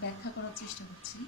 ব্যাখ্যা করার চেষ্টা করছি।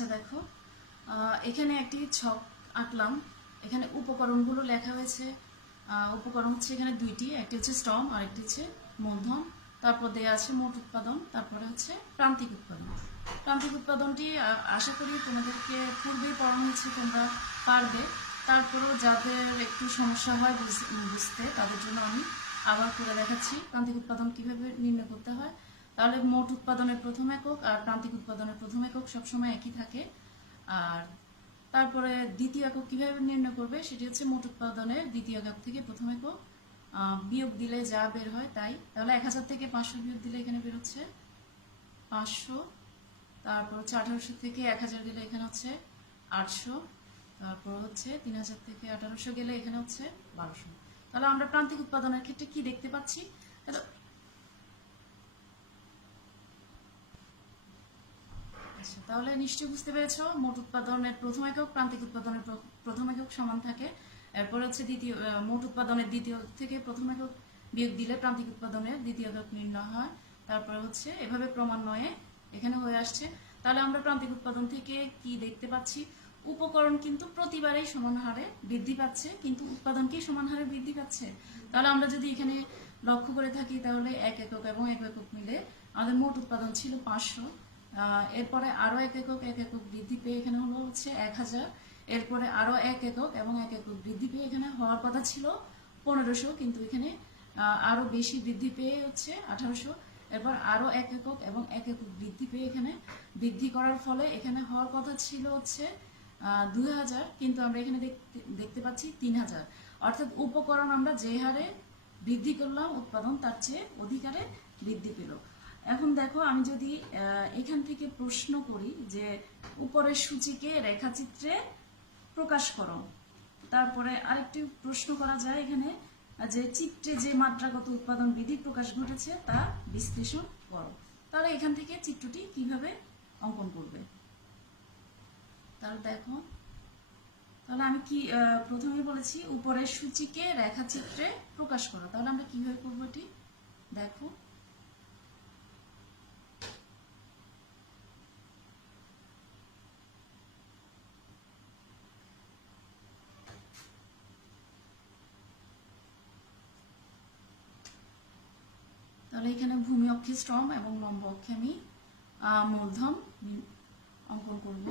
আচ্ছা দেখো। এখানে একটি ছক আঁকলাম। এখানে উপকরণগুলো লেখা হয়েছে। উপকরণ হচ্ছে এখানে দুইটি। একটি হচ্ছে স্টম আর একটি হচ্ছে মূলধন। তারপর দেওয়া আছে মোট উৎপাদন। তারপরে হচ্ছে প্রান্তিক উৎপাদন। প্রান্তিক উৎপাদনটি আশা করি তোমাদেরকে পূর্বেই পড়ানো হয়েছে, তোমরা পারবে। তারপরেও যাদের একটু সমস্যা হয়, বুঝ- বুঝতে, তাদের জন্য আমি আবার করে দেখাচ্ছি প্রান্তিক উৎপাদন কীভাবে নির্ণয় করতে হয়। তাহলে মোট উৎপাদনের প্রথম একক আর প্রান্তিক উৎপাদনের প্রথম একক সবসময় একই থাকে। আর তারপরে দ্বিতীয় একক কীভাবে নির্ণয় করবে সেটি হচ্ছে মোট উৎপাদনের দ্বিতীয় একক থেকে প্রথম একক। বিয়োগ দিলে যা বের হয় তাই। তাহলে এক হাজার থেকে পাঁচশো বিয়োগ দিলে এখানে বের হচ্ছে পাঁচশো। তারপর হচ্ছে আঠারোশো থেকে এক হাজার গেলে এখানে হচ্ছে আটশো। তারপর হচ্ছে তিন হাজার থেকে আঠারোশো গেলে এখানে হচ্ছে বারোশো। তাহলে আমরা প্রান্তিক উৎপাদনের ক্ষেত্রে কি দেখতে পাচ্ছি? তাহলে আচ্ছা তাহলে নিশ্চয়ই বুঝতে পেরেছ, মোট উৎপাদনের প্রথম একক, প্রান্তিক উৎপাদনের প্রথম একক সমান থাকে। এরপর হচ্ছে দ্বিতীয় মোট উৎপাদনের দ্বিতীয় থেকে প্রথম একক বিয়োগ দিলে প্রান্তিক উৎপাদনের দ্বিতীয় একক নির্ণয় হয়। তারপর হচ্ছে এভাবে ক্রমান্বয়ে এখানে হয়ে আসছে। তাহলে আমরা প্রান্তিক উৎপাদন থেকে কি দেখতে পাচ্ছি? উপকরণ কিন্তু প্রতিবারেই সমান হারে বৃদ্ধি পাচ্ছে, কিন্তু উৎপাদন কি সমান হারে বৃদ্ধি পাচ্ছে? তাহলে আমরা যদি এখানে লক্ষ্য করে থাকি, তাহলে এক একক এবং এক একক মিলে আমাদের মোট উৎপাদন ছিল পাঁচশো। এরপরে আরও এক একক এক একক বৃদ্ধি পেয়ে এখানে হলো হচ্ছে এক হাজার। এরপরে আরও এক একক এবং এক একক বৃদ্ধি পেয়ে এখানে হওয়ার কথা ছিল পনেরোশো কিন্তু এখানে আহ, আরও বেশি বৃদ্ধি পেয়ে হচ্ছে আঠারোশো। এরপর আরও এক একক এবং এক একক বৃদ্ধি পেয়ে এখানে বৃদ্ধি করার ফলে এখানে হওয়ার কথা ছিল হচ্ছে দুই হাজার কিন্তু আমরা এখানে দেখতে পাচ্ছি তিন হাজার। অর্থাৎ উপকরণ আমরা যে হারে বৃদ্ধি করলাম উৎপাদন তার চেয়ে অধিকারে বৃদ্ধি পেল। এখন দেখো, আমি যদি এখান থেকে প্রশ্ন করি যে উপরের সূচিকে রেখাচিত্রে প্রকাশ করো, তারপরে আরেকটি প্রশ্ন করা যায় এখানে, যে চিত্রে যে মাত্রাগত উৎপাদন বৃদ্ধি প্রকাশ ঘটেছে তা বিশ্লেষণ করো। তাহলে এখান থেকে চিত্রটি কীভাবে অঙ্কন করবে? তাহলে দেখো, তাহলে আমি কি প্রথমে বলেছি উপরের সূচিকে রেখাচিত্রে প্রকাশ করো। তাহলে আমরা কীভাবে করব এটি? দেখো তাহলে এখানে ভূমি অক্ষে শ্রম এবং লম্ব অক্ষে আমি মধ্যম অঙ্কন করব।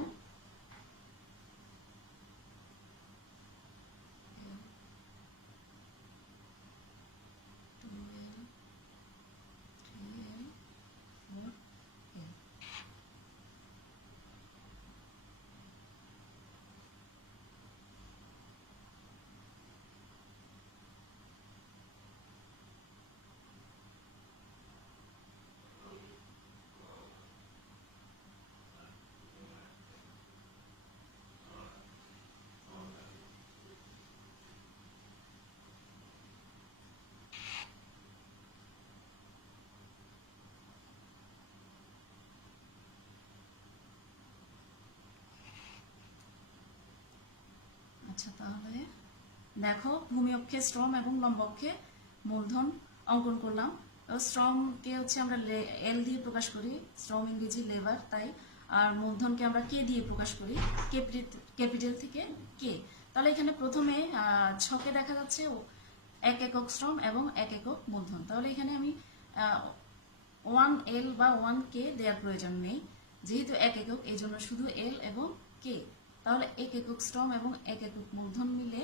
আচ্ছা তাহলে। দেখো ভূমি অক্ষে শ্রম এবং লম্ব অক্ষে মূলধন অঙ্কন করলাম। শ্রমকে হচ্ছে আমরা এল দিয়ে প্রকাশ করি। শ্রম ইংরেজি লেবার, তাই। আর মূলধনকে আমরা কে দিয়ে প্রকাশ করি। ক্যাপিটাল থেকে কে তাহলে এখানে প্রথমে ছকে দেখা যাচ্ছে এক একক শ্রম এবং এক একক মূলধন। তাহলে এখানে আমি ওয়ান এল বা ওয়ান কে দেওয়ার প্রয়োজন নেই। যেহেতু এক একক এই জন্য শুধু এল এবং কে তাহলে এক একক শ্রম এবং এক একক মূলধন মিলে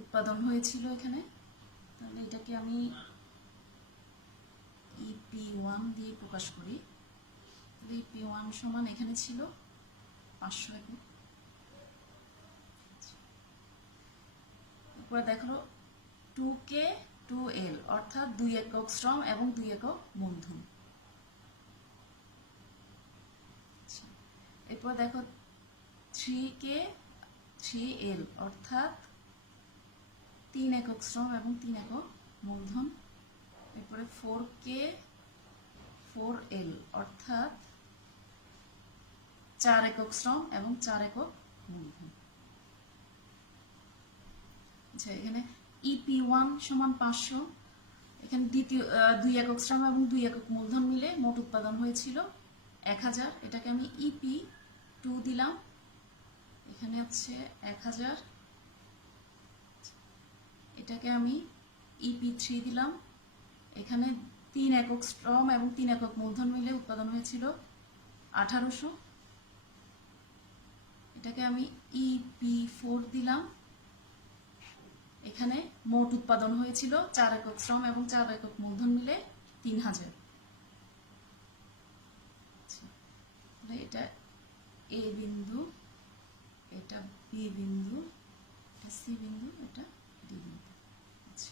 উৎপাদন হয়েছিল এখানে। তাহলে এটাকে আমি ইপি ওয়ান দিয়ে প্রকাশ করি। ইপি ওয়ান সমান এখানে ছিল পাঁচশো একক। এরপরে দেখো টু কে টু এল অর্থাৎ দুই একক শ্রম এবং দুই একক মূলধন আচ্ছা, এরপর দেখো থ্রি কে থ্রি এল অর্থাৎ তিন একক শ্রম এবং তিন একক মূলধন এরপরে ফোর কে ফোর এল অর্থাৎ চার একক শ্রম এবং চার একক মূলধন আচ্ছা এখানে ইপি ওয়ান সমান পাঁচশো। এখানে দ্বিতীয় দুই একক শ্রম এবং দুই একক মূলধন মিলে মোট উৎপাদন হয়েছিল এক হাজার। এটাকে আমি ইপি টু দিলাম। এখানে হচ্ছে এক হাজার। এটাকে আমি ইপি থ্রি দিলাম। এখানে তিন একক শ্রম এবং তিন একক মূলধন মিলে উৎপাদন হয়েছিল আঠারোশো। এটাকে আমি ইপি ফোর দিলাম। এখানে মোট উৎপাদন হয়েছিল চার একক শ্রম এবং চার একক মূলধন মিলে তিন হাজার। আচ্ছা, এটা এ বিন্দু এটা বি বিন্দু এটা সি বিন্দু এটা ডি বিন্দু। আচ্ছা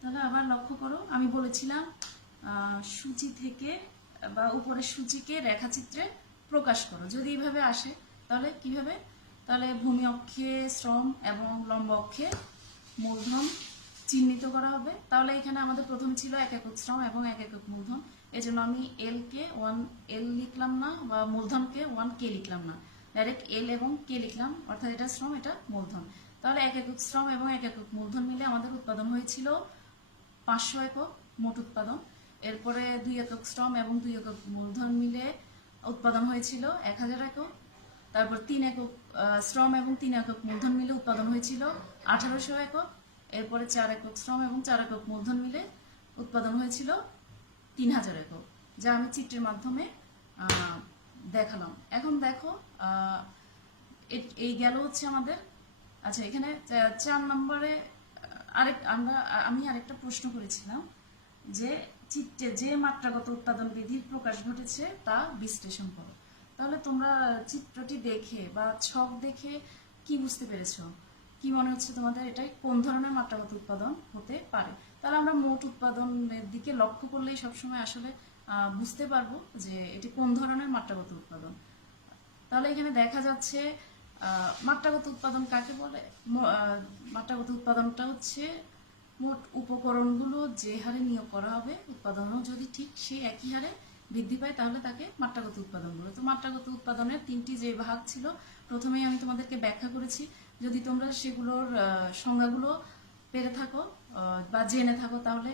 তাহলে আবার লক্ষ্য করো আমি বলেছিলাম সূচি থেকে বা উপরের সূচিকে রেখাচিত্রে প্রকাশ করো। যদি এইভাবে আসে তাহলে কীভাবে? তাহলে ভূমি অক্ষে শ্রম এবং লম্ব অক্ষে মূলধন চিহ্নিত করা হবে। তাহলে এখানে আমাদের প্রথম ছিল এক একক শ্রম এবং এক একক মূলধন। এই জন্য আমি এল কে ওয়ান এল লিখলাম না বা মূলধনকে ওয়ান কে লিখলাম না। ডাইরেক্ট এল এবং কে লিখলাম, অর্থাৎ এটা শ্রম, এটা মূলধন। তাহলে এক একক শ্রম এবং এক একক মূলধন মিলে আমাদের উৎপাদন হয়েছিল পাঁচশো একক মোট উৎপাদন। এরপরে দুই একক শ্রম এবং দুই একক মূলধন মিলে উৎপাদন হয়েছিল এক হাজার একক। তারপর তিন একক শ্রম এবং তিন একক মূলধন মিলে উৎপাদন হয়েছিল আঠারোশো একক। এরপরে চার একক শ্রম এবং চার একক মূলধন মিলে উৎপাদন হয়েছিল তিন হাজার একক, যা আমি চিত্রের মাধ্যমে দেখালাম। এখন দেখো এই গেল হচ্ছে আমাদের আচ্ছা এখানে চার নম্বরে আরেক, আমরা, আমি আরেকটা প্রশ্ন করেছিলাম যে চিত্রে যে মাত্রাগত উৎপাদন বিধির প্রকাশ ঘটেছে তা বিশ্লেষণ করো। তাহলে তোমরা চিত্রটি দেখে বা ছক দেখে কি বুঝতে পেরেছ? কি মনে হচ্ছে তোমাদের? এটাই কোন ধরনের মাত্রাগত উৎপাদন হতে পারে? তাহলে আমরা মোট উৎপাদনের দিকে লক্ষ্য করলেই সবসময় আসলে বুঝতে পারব যে এটি কোন ধরনের মাত্রাগত উৎপাদন। তাহলে এখানে দেখা যাচ্ছে মাত্রাগত উৎপাদন কাকে বলে? মাত্রাগত উৎপাদনটা হচ্ছে মোট উপকরণগুলো যে হারে নিয়োগ করা হবে, উৎপাদনও যদি ঠিক সেই একই হারে বৃদ্ধি পায়, তাহলে তাকে মাত্রাগত উৎপাদন বলে। তো মাত্রাগত উৎপাদনের তিনটি যে ভাগ ছিল, প্রথমেই আমি তোমাদেরকে ব্যাখ্যা করেছি। যদি তোমরা সেগুলোর সংজ্ঞাগুলো পেরে থাকো বা জেনে থাকো, তাহলে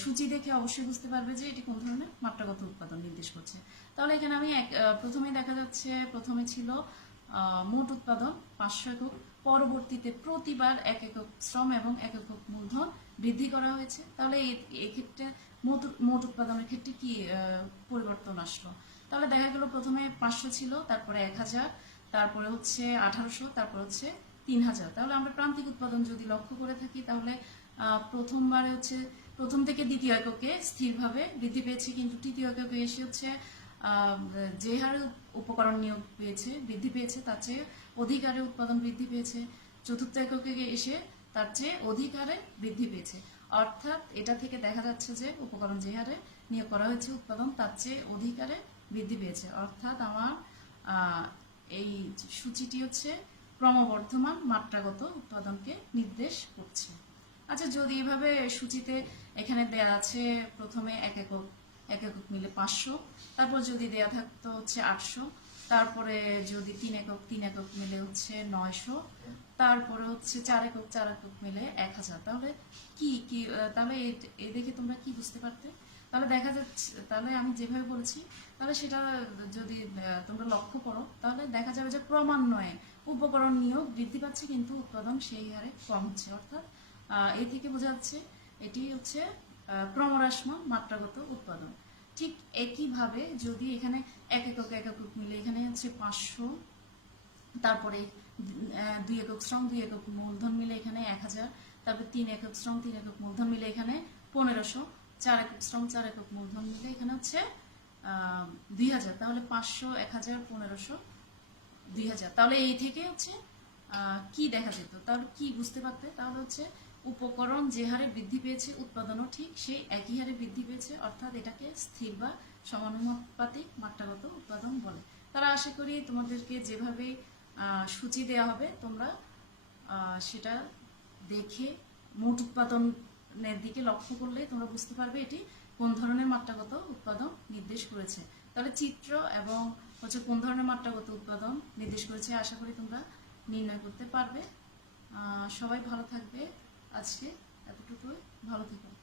সূচি দেখে অবশ্যই বুঝতে পারবে যে এটি কোন ধরনের মাত্রাগত উৎপাদন নির্দেশ করছে। তাহলে এখানে আমি এক প্রথমে দেখা যাচ্ছে, প্রথমে ছিল মোট উৎপাদন পাঁচশো একক। পরবর্তীতে প্রতিবার এক একক শ্রম এবং এক একক মূলধন বৃদ্ধি করা হয়েছে। তাহলে এক্ষেত্রে মোট মোট উৎপাদনের ক্ষেত্রে কি পরিবর্তন আসলো? তাহলে দেখা গেল প্রথমে পাঁচশো ছিল, তারপরে এক হাজার, তারপরে হচ্ছে আঠারোশো, তারপর হচ্ছে তিন হাজার। তাহলে আমরা প্রান্তিক উৎপাদন যদি লক্ষ্য করে থাকি, তাহলে প্রথমবারে হচ্ছে, প্রথম থেকে দ্বিতীয় এককে স্থিরভাবে বৃদ্ধি পেয়েছে, কিন্তু তৃতীয় এককে এসে হচ্ছে যে হারে উপকরণ নিয়োগ পেয়েছে, বৃদ্ধি পেয়েছে, তার চেয়ে অধিক হারে উৎপাদন বৃদ্ধি পেয়েছে। চতুর্থ এককে এসে তার চেয়ে অধিক হারে বৃদ্ধি পেয়েছে। অর্থাৎ এটা থেকে দেখা যাচ্ছে যে উপকরণ যে হারে নিয়োগ করা হয়েছে, উৎপাদন, তার চেয়ে অধিক হারে বৃদ্ধি পেয়েছে। অর্থাৎ আমার এই সূচিটি হচ্ছে ক্রমবর্ধমান মাত্রাগত উৎপাদনকে নির্দেশ করছে। আচ্ছা যদি এভাবে সূচিতে এখানে দেয়া আছে, প্রথমে এক একক এক একক মিলে পাঁচশো। তারপর যদি দেয়া থাকতো হচ্ছে আটশো। তারপরে যদি তিন একক তিন একক মিলে হচ্ছে নয়শো। তারপরে হচ্ছে চার একক চার একক মিলে এক হাজার। তাহলে কি কি তাহলে এ- এ দেখে তোমরা কি বুঝতে পারতে? তাহলে দেখা যাচ্ছে, তাহলে আমি যেভাবে বলছি, তাহলে সেটা যদি তোমরা লক্ষ্য করো, তাহলে দেখা যাবে যে ক্রমান্বয়ে উপকরণ নিয়োগ বৃদ্ধি পাচ্ছে, কিন্তু উৎপাদন সেই হারে কম হচ্ছে। অর্থাৎ এই থেকে বোঝা যাচ্ছে, এটি হচ্ছে ক্রমহ্রাসমান মাত্রাগত উৎপাদন। ঠিক একইভাবে যদি এখানে এক একক এক একক মিলে এখানে হচ্ছে পাঁচশো, তারপরে দুই একক শ্রম, দুই একক মূলধন মিলে এখানে এক হাজার, তারপর তিন একক শ্রম, তিন একক মূলধন মিলে এখানে পনেরোশো, চার একক শ্রম, চার একক মূলধন মিলে এখানে হচ্ছে দুই হাজার। তাহলে পাঁচশো, এক হাজার, পনেরোশো, দুই হাজার। তাহলে এই থেকে হচ্ছে কি দেখা যেত? তাহলে কি বুঝতে পারতে? তাহলে হচ্ছে উপকরণ যে হারে বৃদ্ধি পেয়েছে, উৎপাদনও ঠিক সেই একই হারে বৃদ্ধি পেয়েছে, অর্থাৎ এটাকে স্থির বা সমানুপাতিক মাত্রাগত উৎপাদন বলে। তারা আশা করি তোমাদেরকে যেভাবে সূচি দেওয়া হবে, তোমরা সেটা দেখে মোট উৎপাদনের দিকে লক্ষ্য করলে তোমরা বুঝতে পারবে এটি কোন ধরনের মাত্রাগত উৎপাদন নির্দেশ করেছে। তাহলে চিত্র এবং হচ্ছে কোন ধরনের মাত্রাগত উৎপাদন নির্দেশ করেছে, আশা করি তোমরা নির্ণয় করতে পারবে। সবাই ভালো থাকবে। আজকে এতটুকুই। ভালো থেকো।